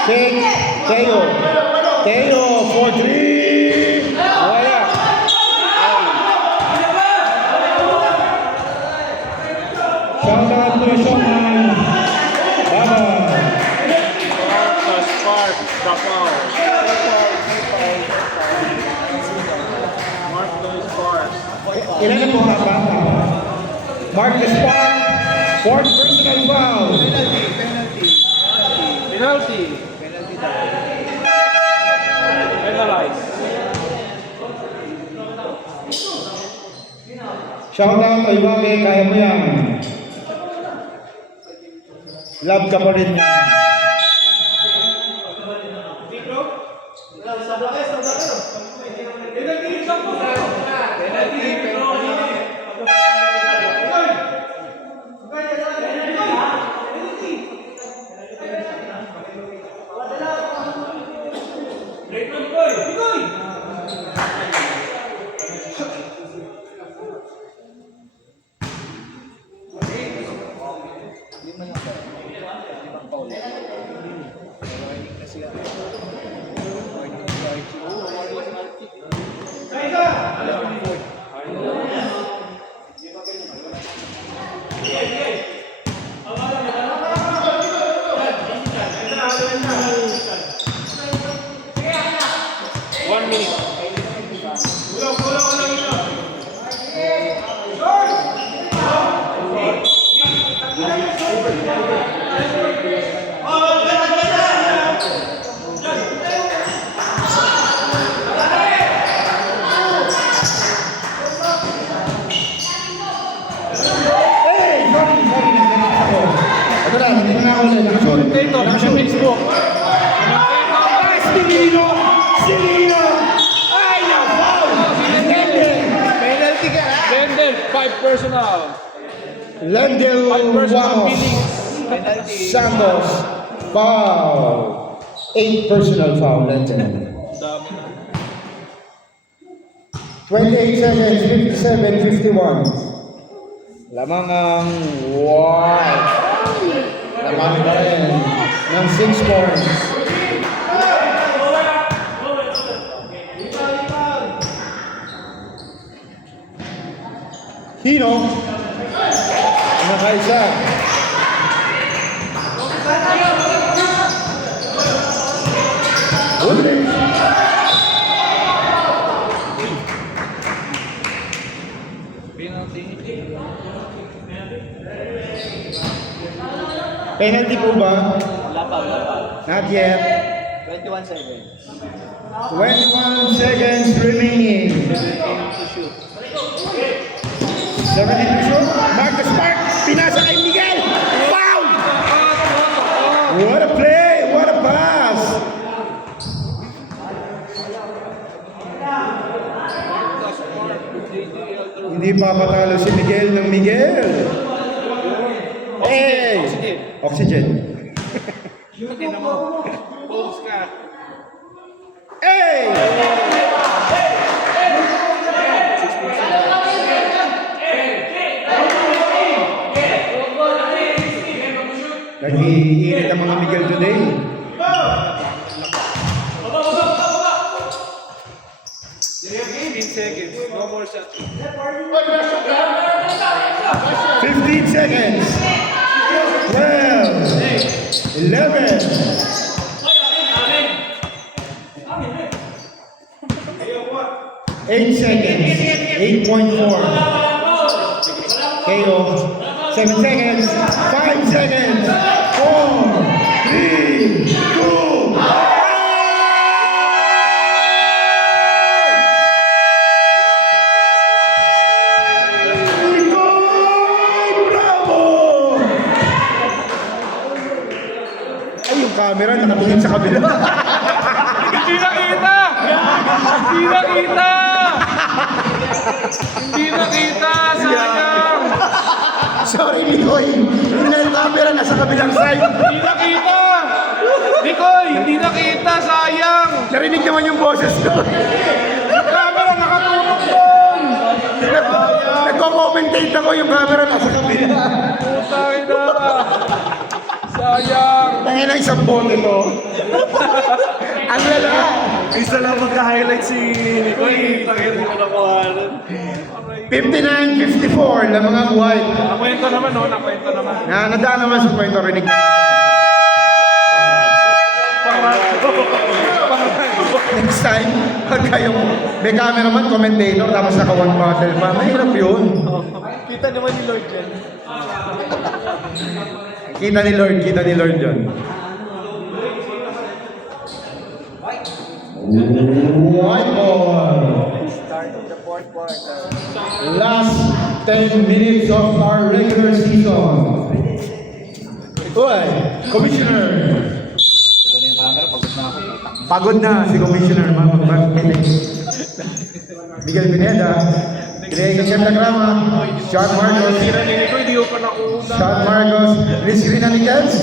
take, Teo. Teo for 3. Wala. Shout out to Showman. Baba. The Spark, drop out. Mark the Spark. Ilan na po haba? Mark the Spark. Fourth personal foul. Penalty. Penalize. Shout out kay Wage, kaya mo yan. Love ka pa rin yan. One minute. Ito lang, hindi na ako nakasot. Dito, nasa Facebook. Silino! Ay, na-foul! Penalty ka. Lendel, 5 personal. Lendel 5 personal Wamos Phoenix. Santos, foul. 8 personal foul, Lendel. Dami na. 28 seconds, 57, 51. Lamang ang white. Lamang pa rin ng 6 points. Hino. Nakaisa. Ulit. Penalty po ba? Not yet. 21 seconds. 21 seconds remaining. 70 to shoot. Marcus Smart. Pinasa kay Miguel. Foul! What a play! What a pass! Hindi papatalo si Miguel ng Miguel. Hey! Oxygen. Hey! Nag-iinit ang mga Miguel today. No more shot. 15 seconds. 12. 11. 8 seconds. 8.4. KO. 7 seconds. 5 seconds. 4. 3. 2. Camera nakatingin sa kabila. Hindi nakita! Hindi nakita! Hindi nakita! Sayang! Sorry, Mikoy. Yung camera nasa kabilang side. Hindi nakita! Nikoy, hindi nakita! Sayang! Narinig naman yung boses ko. Yung camera nakatutok doon! Nagko-commentate ako yung camera nasa kabila. Putang ina! Sayang! Tangin na isang bote to. Ang lala. Isa lang magka-highlight si Nicoy. Tangin mo na kuhanan. 59-54 lang mga white. Nakwento naman, no? Nakwento naman. Nadaan naman sa kwento rinig. Next time, pag kayong may cameraman, commentator, tapos naka one bottle pa, mahirap yun. Kita naman ni Lord yan. Kita ni Lord yun. White ball. Start of the fourth quarter. Last 10 minutes of our regular season. Uy, Commissioner. Ito na yung camera, pagod na ako. Pagod na si Commissioner mag-meeting. Miguel Pineda. Greg Chemlagrama. Sean Marcos. Narinig ko, hindi ko pa nakuha. Sean Marcos. Luis Rinaniquez.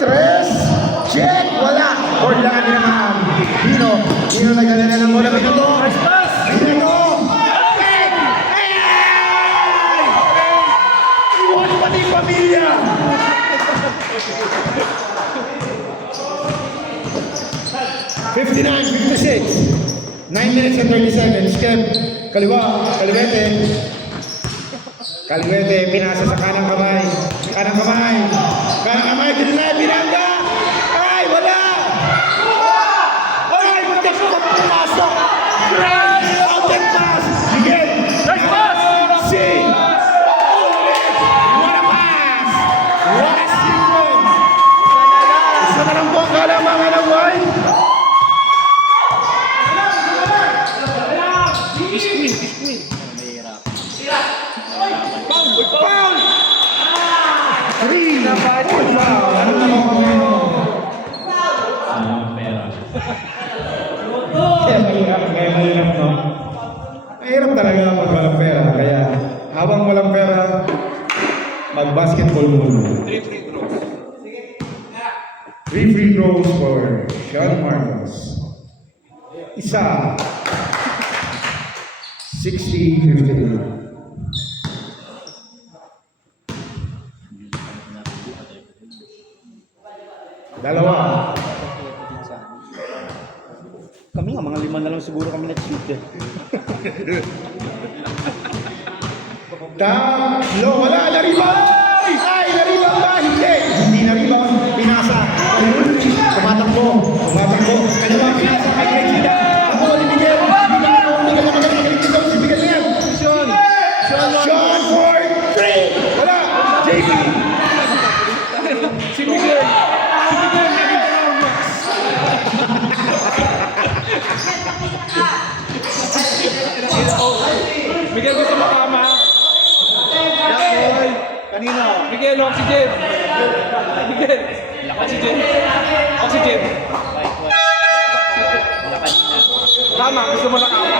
Tres. Check. Wala. Orlangan din naman. Dino nagdala ng bola. Binoto. Binoto. Iwan pati yung pamilya. $59-56. 9 minutes and 30 seconds. Skip. Kaliwa. Kaliwete. Pinasa sa kanang kamay. Kanang kamay. Dinala. Binangga. Ay, wala. Ay, matik ka pumasok. Open pass. Miguel. Nice pass. See. What a pass. What a sequence. Isa na lang po ang kalamangan ng White. Foul! 3! Foul! Ano naman po yun? Kaya mahirap, no? Mahirap talaga pag walang pera. Kaya habang walang pera, mag-basketball muna. 3 free throws. 3 free throws for Sean Marcos. Isa. 60-58. Dalawa. Kami nga, mga 5 na lang siguro kami nag-shoot eh. Tatlo. Wala. Naribang! Ay! Naribang ba? Hindi naribang. Pinasa. Tumatakbo. Kanya pinasa kay Greg Sida. Ako ni Miguel. Miguel na magaling dito. Si Miguel yan. Sean for 3. Wala. JP. Si Miguel! Miguel, gusto mo tama? Kanina. Miguel, oxygen! Miguel! Oxygen! Oxygen! Tama, gusto mo na tama.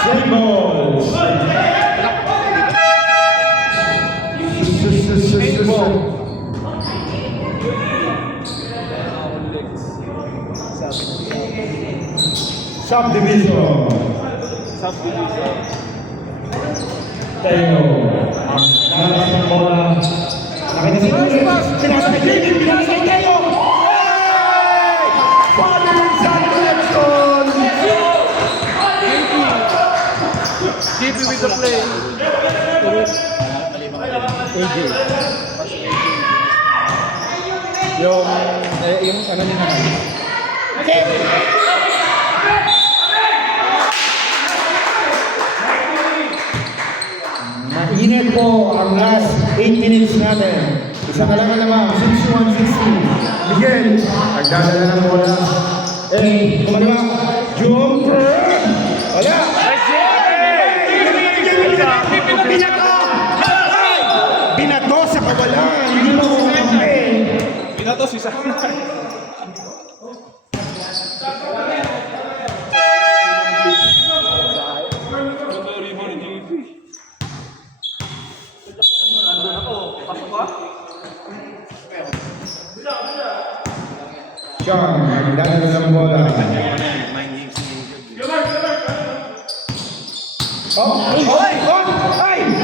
Symbols. Subdivision. Tayo. Lalas ng bola. Nakita si Luis. Pinasa kay David. Pinasa kay Tayo. Hey! Father and son connection. JP with the play. Yung ano nila naman. Mainit po ang last 8 minutes natin. Isa na lang naman, 61-60. Miguel, nagdadala ng bola. Kumaliwa. Jumper! Wala! Binato! Binato sa kawalan! Hindi mo kumampi! Binato si Sana. Sean, nagdadala ng bola. Ay!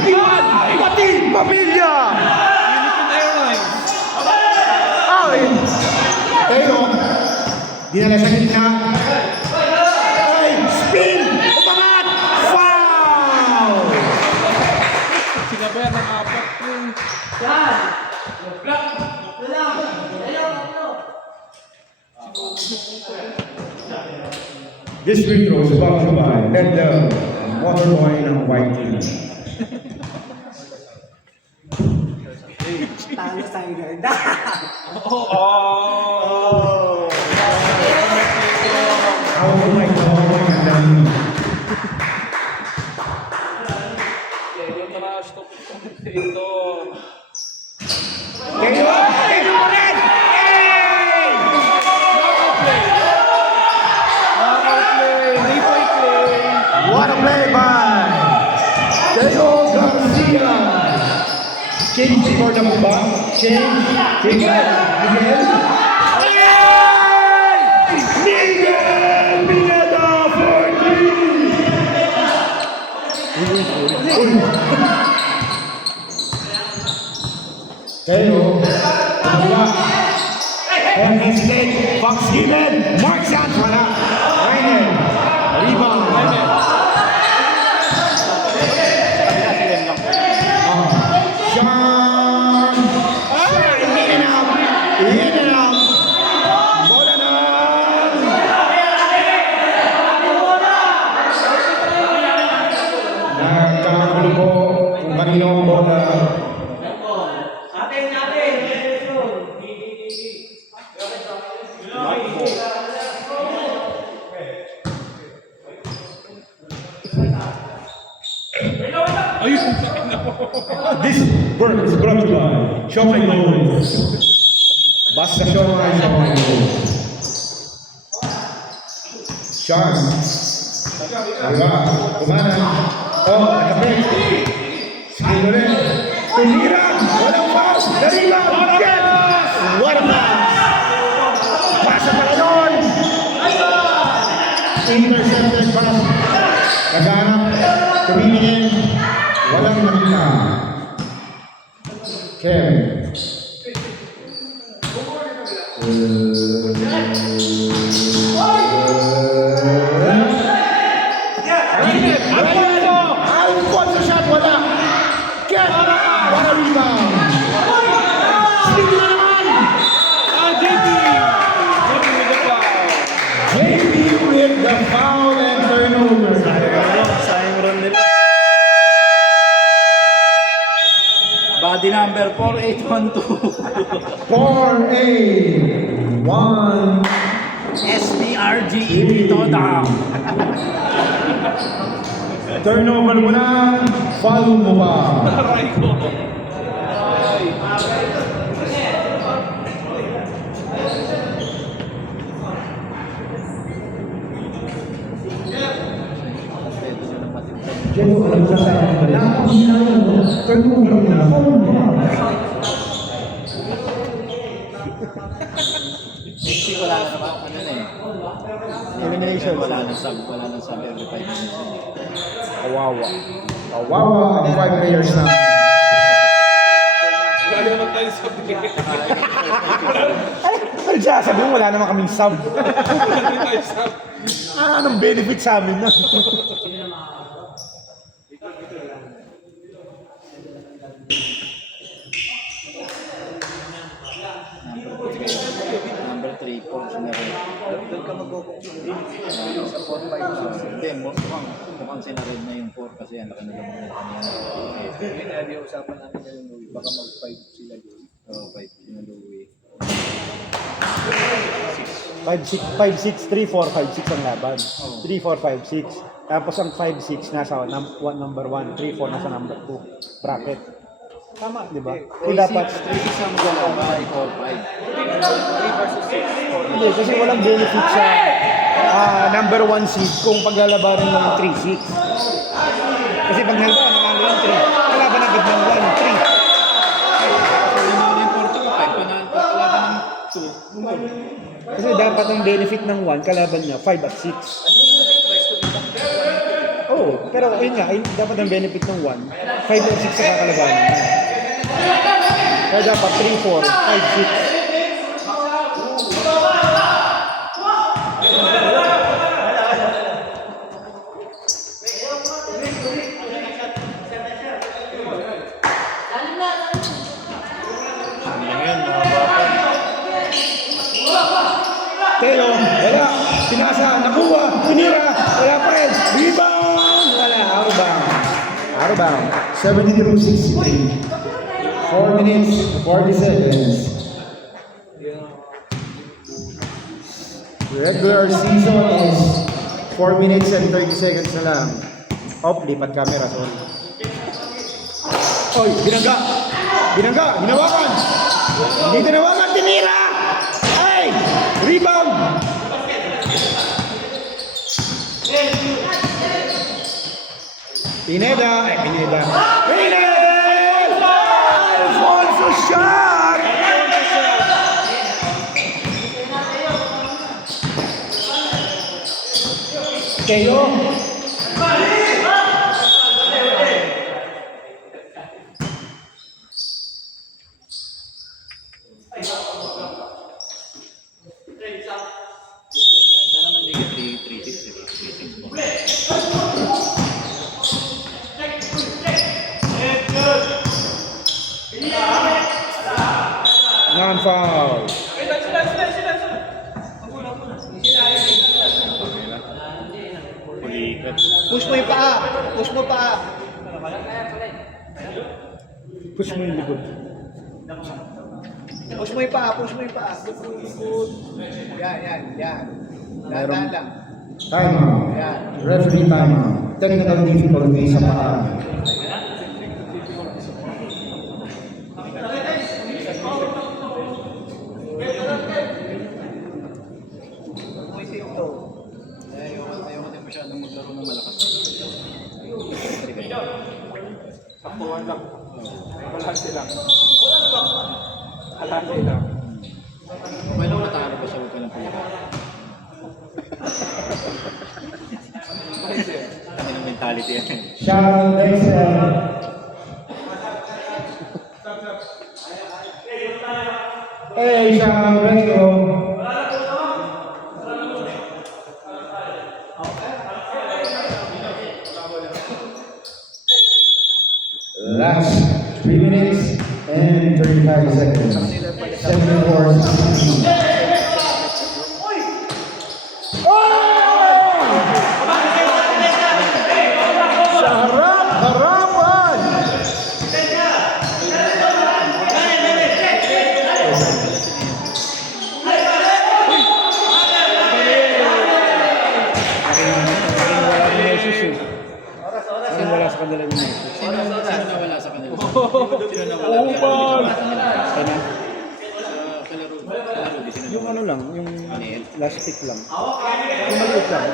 Iwan! Pati! Pamilya! Philippine Airlines. Ay! Pero, dinala sa gitna. Ay! Spin! Umangat! Foul! Sinabayan ng 4. This free throw is brought to you by Lendl, Waterboy ng White Team. Talo tayo guard. Oh! Oh my God, ang dami. Ito trash to. Ito. Kayo mo rin! Hey! What a play by Teo Garcia! Change for the ba? Change. Miguel! Miguel Pineda for three! Teo, wala. And hesitate, Fox given, Mark Sanz, wala. Rainer, rebound. Sean, in and out, bola na. Nagkakagulo po kung kanino ang bola. Ayun, sakit na po. This work is brought to you by Shopee Global. Basta Shopee Global. Sean. Diba? Kumana. Oh, nakapit. Skill ulit. Tumira. Walang pass. Darila. Again. What a pass. Pasa pala doon. Intercepted pass. Naghanap. Tumingin. Walang nakita. Kevin. Alpon sa shot, wala. Ken, what a rebound. Sting na naman. JP! JB with the foul and turnover. Sayang run nila. Body number 4812. 4-8-1. SDRG dito down. Turnover mo na, foul mo pa. Aray ko. Diyan mo alam sa sa'yo, turnover mo na, foul mo pa. Kasi wala na naman ano na eh. Elimination. Wala nang sub every 5 minutes. Kawawa. Kawawa ang 5 players na. Galing naman tayo sa Ano siya? Sabi mo wala naman kaming sub. tayo sa Anong benefit sa amin na? Number 3, Paul Sinare. Doon ka mag-go-conclude. Sa 4, 5, 6. Hindi, mukhang sinared na yung 4 kasi ang laki nila mga kanina. Hindi usapan namin na yung Louie. Baka mag-5 sila Louie. Oo, 5 sila Louie. 5-6, 3-4, 5-6 ang laban. 3-4, 5-6. Tapos ang 5-6 nasa number 1, 3-4 nasa number 2 bracket. Tama, di ba? So dapat 3-6 ang magalaban, 4-5. 3 versus 6. hindi kasi walang benefit sa number 1 seed kung paglalabanan ng 3-6. Kasi pag nanalo yung 3, kalaban agad ng 1-3. Yung 4 ka 5, panalaban ng 2. Kasi dapat ang benefit ng 1, kalaban niya 5 at 6. Oo, pero ayun nga, dapat ang benefit ng 1, 5 at 6 sa kakalabanan niya. Kaya dapat 3-4, 5-6. Teo, wala. Pinasa, nakuha, tinira, wala pa rin. Rebound! Wala, out of bound. Out of bound. 72-63. 4 minutes, 40 seconds. Regular season is 4 minutes and 30 seconds na lang. Off, lipat camera, sorry. Oy, binangga! Binangga! Hinawakan! Hindi tinawakan, tinira! Ay! Rebound! Pineda! Ay, Pineda! Pineda! Alfonso shot! Teo! Non-foul. Push mo yung paa! Push mo paa! Push mo yung likod. Push mo yung paa! Push mo yung paa! Yan. Dahan lang. Timeout. Yan. Referee timeout. Technical difficulty sa paa. Ayaw din masyadong maglaro ng malakas. Saktuhan lang. Balanse lang. Balanse lang. May nung matalo pa siya, huwag ka lang pulita. Kami ng mentality yan. Sharon Dexter. Hey, Sharon, let's go. Last 3 minutes and 35 seconds. 74-16. Sa harap! Harapan! Wala sa Mesos eh. Wala sa kanila yung Mesos. Sino nawala sa kanila? Sino nawala? Ano? Kalaro, di sino Yung ano lang, yung last pick lang. Yung maliit lang.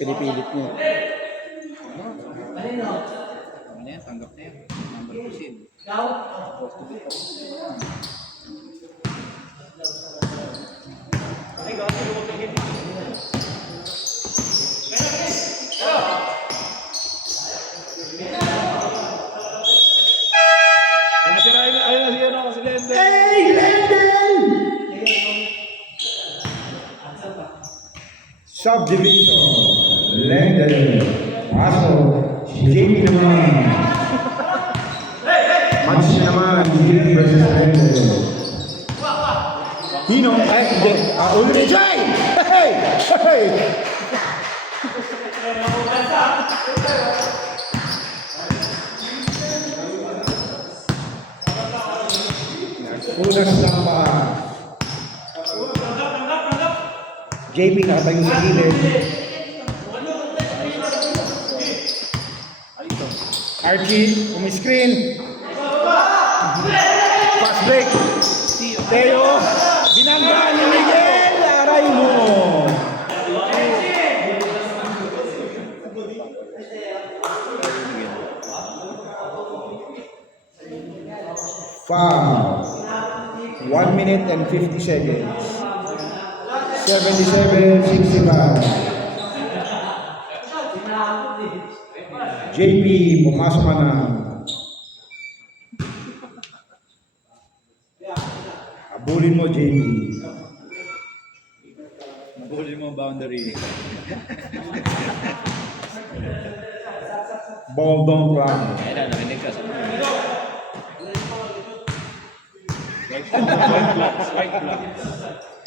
Pinipilit niya. Ano yan? Tanggap na yan. Number 2 seed. Hey, Lendel! Subdivision. Lendel. Paso. JP naman. Match naman. JP versus Lendel. Hino. Ay, hindi. Ulrich. Hey! Hey! Hey! Unas lang pa. JP nakatayo sa gilid. Archie, umi-screen. Pass break. Teo, binangga ni Miguel. Aray mo. Foul. 1 minute and 50 seconds. 77-65. JP, pumasok ka na. Habulin mo, JB. Huli mo boundary. Ball don't run. Ayun na, narinig ka sa Spike block.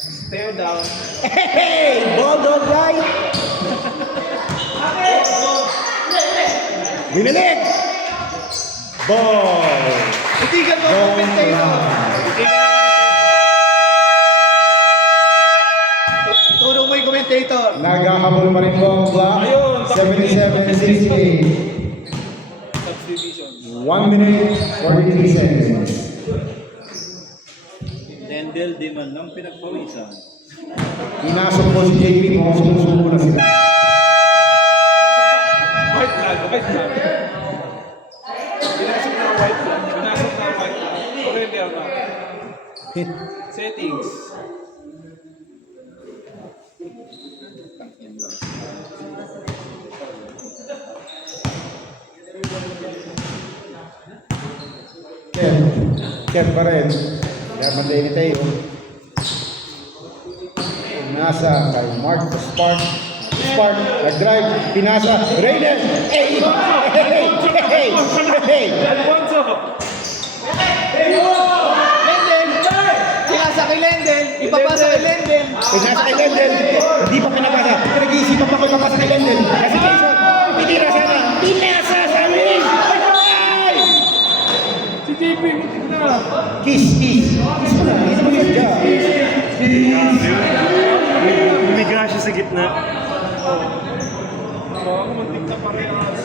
Stare down. Hey! Ball don't run! Binalik! Ball! Itigan mo ang commentator. Itulong mo yung commentator. Naghahabol pa rin po ang block. 77-68. Subdivision. 1 minute, 43 seconds. Dendel di man lang pinagpawisan. Inasok po si JP kung sumusubo na sila. White flag, white flag. Pinasok na ang white flag. Pinasok na ang white flag. Surrender na. Settings. Ken pa rin. Kaya matay ni Teo. Pinasa kay Mark the Spark. Spark, nag-drive, pinasa, Raiden! Hey! Hey! Hey! Hey! Alfonso! Lendel! Pinasa kay Lendel. Ipapasa kay Lendel. Pinasa kay Lendel. Hindi pa pinapasa. Pinag-iisipan pa ko ipapasa kay Lendel. Kasi Jason, pinira sana. Pinasa sa amin! Ay! Si JP, mutik na. Kiss, kiss. Kiss mo na. Kiss mo na. Kiss. Umiga siya sa gitna. Ako, mutik na parehas.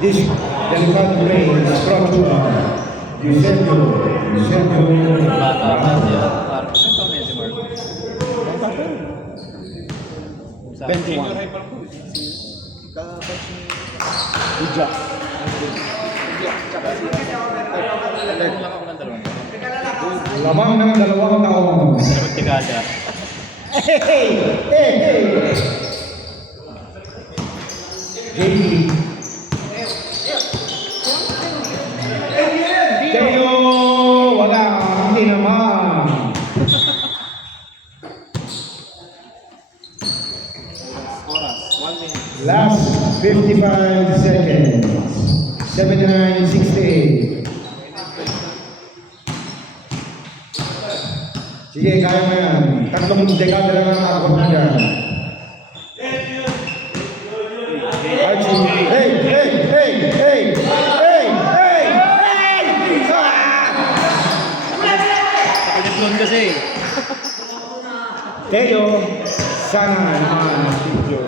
This delicate play is brought to Eusebio. Bata pa siya. Parang ilang taon na yan si Mark? 21. Ija. Alam lang ako ng dalawang taon. Lamang ng 2 taon. Pero tikada. Hey! Hey! Hey! JP. Teo! Wala. Hindi naman. Oras, 1 minute. Last 55 seconds. 79-68. Sige, kaya mo yan. 3 dekada lang ang ako mo dyan. Archie. Hey! Hey! Hey! Hey! Hey! Hey! Hey! Piniploon kasi. Teo, sana naman video.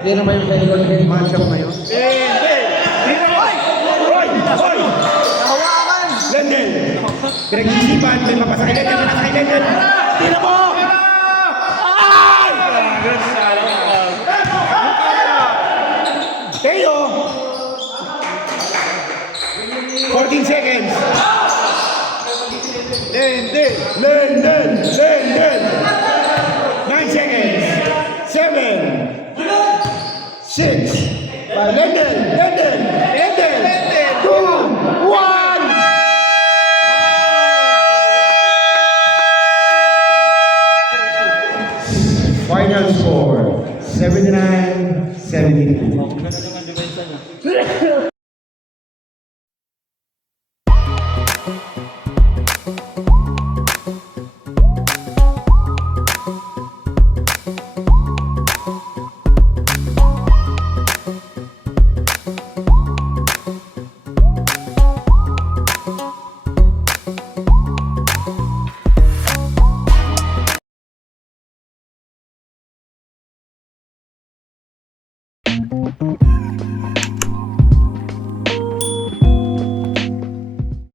Yan naman yung kailangan ng Matchup na yun. Nahawakan. Lendel! Pinag-isipan, may papasa kay Lendel, papasa kay Lendel! Tira mo! Ay! Teo! 14 seconds! Lendel! Lendel! Lendel! 9 seconds! 7 6 Lendel! Lendel! Lendel! 2 1 Final score 79-72. Ganda naman depensa niya.